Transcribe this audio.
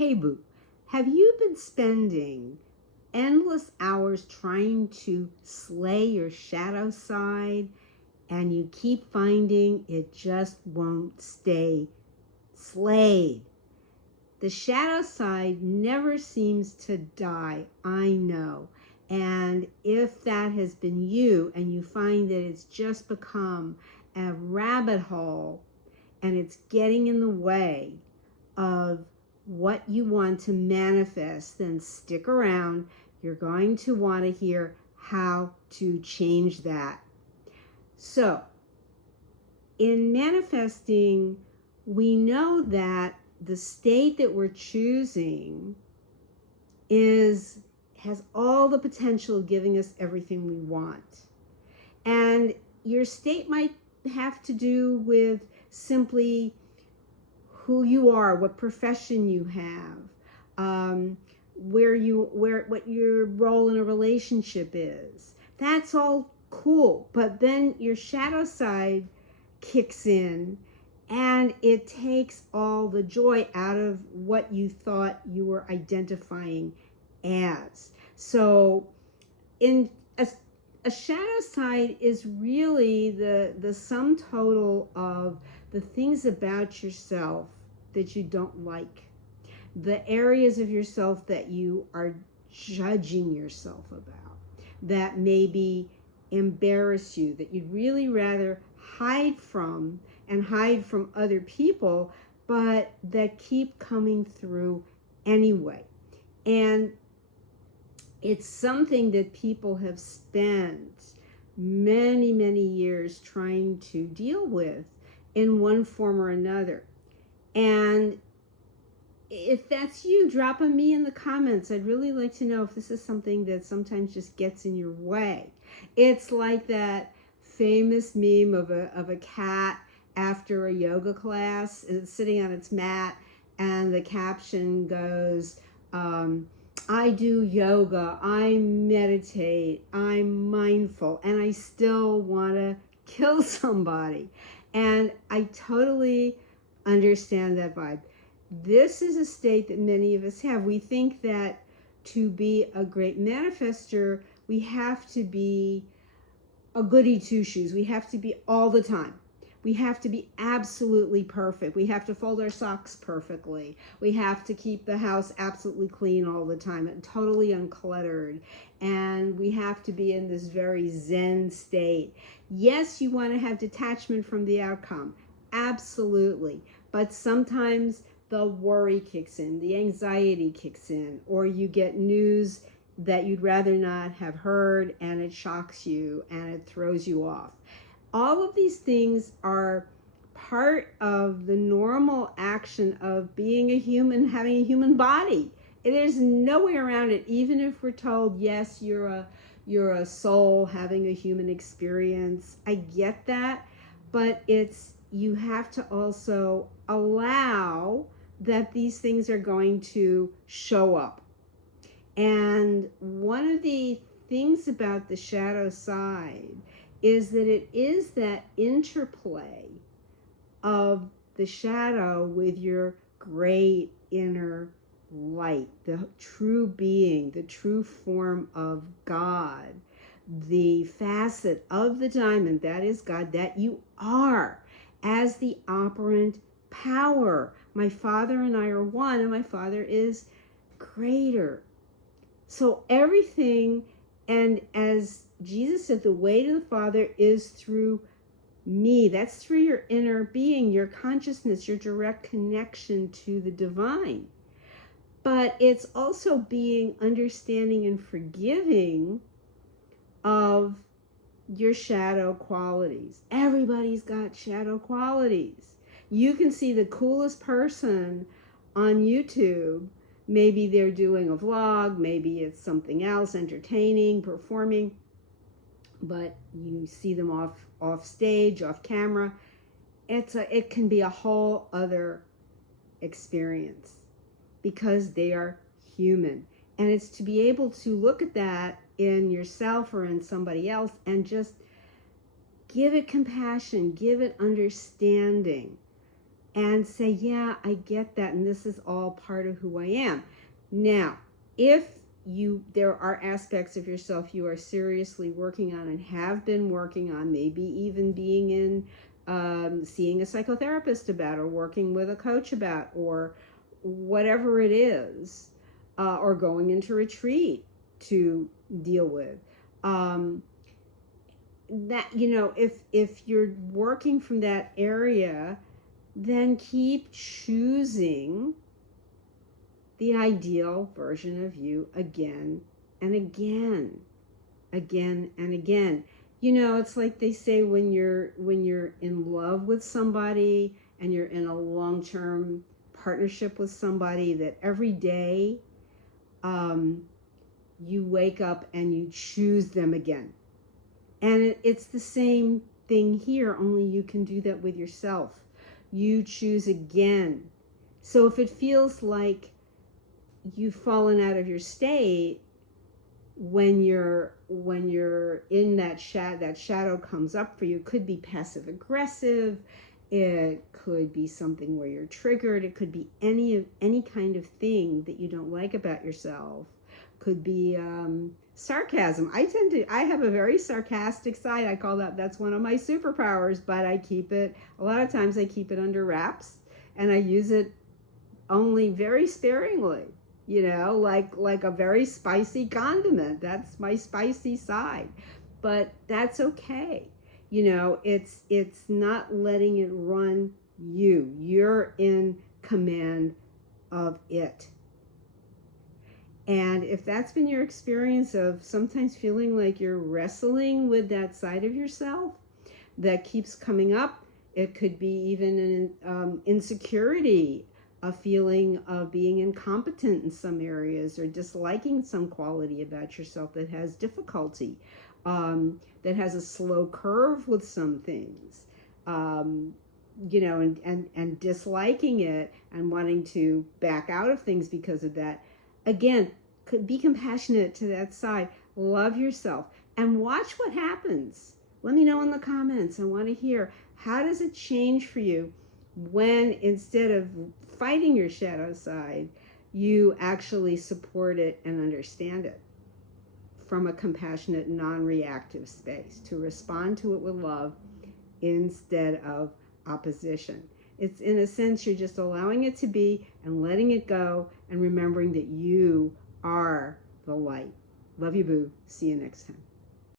Hey boo, have you been spending endless hours trying to slay your shadow side and you keep finding it just won't stay slayed? The shadow side never seems to die, I know. And if that has been you and you find that it's just become a rabbit hole and it's getting in the way of what you want to manifest, then stick around. You're going to want to hear how to change that. So, in manifesting, we know that the state that we're choosing has all the potential of giving us everything we want. And your state might have to do with simply who you are, what profession you have, what your role in a relationship is. That's all cool. But then your shadow side kicks in and it takes all the joy out of what you thought you were identifying as. So in a shadow side is really the sum total of the things about yourself that you don't like, the areas of yourself that you are judging yourself about, that maybe embarrass you, that you'd really rather hide from and hide from other people, but that keep coming through anyway. And it's something that people have spent many, many years trying to deal with in one form or another. And if that's you, drop a me in the comments. I'd really like to know if this is something that sometimes just gets in your way. It's like that famous meme of a cat after a yoga class. It's sitting on its mat and the caption goes, I do yoga, I meditate, I'm mindful, and I still want to kill somebody. And I totally understand that vibe. This is a state that many of us have. We think that to be a great manifester, we have to be a goody two-shoes. We have to be all the time. We have to be absolutely perfect. We have to fold our socks perfectly. We have to keep the house absolutely clean all the time and totally uncluttered. And we have to be in this very Zen state. Yes, you want to have detachment from the outcome. Absolutely. But sometimes the worry kicks in, the anxiety kicks in, or you get news that you'd rather not have heard and it shocks you and it throws you off. All of these things are part of the normal action of being a human, having a human body. There's no way around it, even if we're told, yes, you're a soul having a human experience. I get that, but you have to also allow that these things are going to show up. And one of the things about the shadow side is that it is that interplay of the shadow with your great inner light, the true being, the true form of God, the facet of the diamond, that is God, that you are as the operant power. My Father and I are one, and my Father is greater. So everything, and as Jesus said, the way to the Father is through me. That's through your inner being, your consciousness, your direct connection to the divine. But it's also being understanding and forgiving of your shadow qualities. Everybody's got shadow qualities. You can see the coolest person on YouTube. Maybe they're doing a vlog, maybe it's something else, entertaining, performing, but you see them off stage, off camera. It can be a whole other experience because they are human. And it's to be able to look at that in yourself or in somebody else and just give it compassion, give it understanding. and say, yeah, I get that, and this is all part of who I am. Now, if there are aspects of yourself you are seriously working on and have been working on, maybe even being in seeing a psychotherapist about, or working with a coach about, or whatever it is, or going into retreat to deal with, that, if you're working from that area, then keep choosing the ideal version of you again and again, again and again. It's like they say, when you're in love with somebody and you're in a long-term partnership with somebody, that every day you wake up and you choose them again. And it's the same thing here, only you can do that with yourself. You choose again. So if it feels like you've fallen out of your state, when you're in that shadow comes up for you, it could be passive aggressive, it could be something where you're triggered, it could be any kind of thing that you don't like about yourself. Could be sarcasm. I have a very sarcastic side. I call that's one of my superpowers, but I keep it, a lot of times I keep it under wraps, and I use it only very sparingly, like a very spicy condiment. That's my spicy side, but that's okay. It's not letting it run you. You're in command of it. And if that's been your experience of sometimes feeling like you're wrestling with that side of yourself that keeps coming up, it could be even an insecurity, a feeling of being incompetent in some areas, or disliking some quality about yourself that has difficulty, that has a slow curve with some things, and disliking it and wanting to back out of things because of that. Again, be compassionate to that side. Love yourself and watch what happens. Let me know in the comments. I want to hear, how does it change for you when, instead of fighting your shadow side, you actually support it and understand it from a compassionate, non-reactive space, to respond to it with love instead of opposition. It's, in a sense, you're just allowing it to be and letting it go, and remembering that you are the light. Love you, boo. See you next time.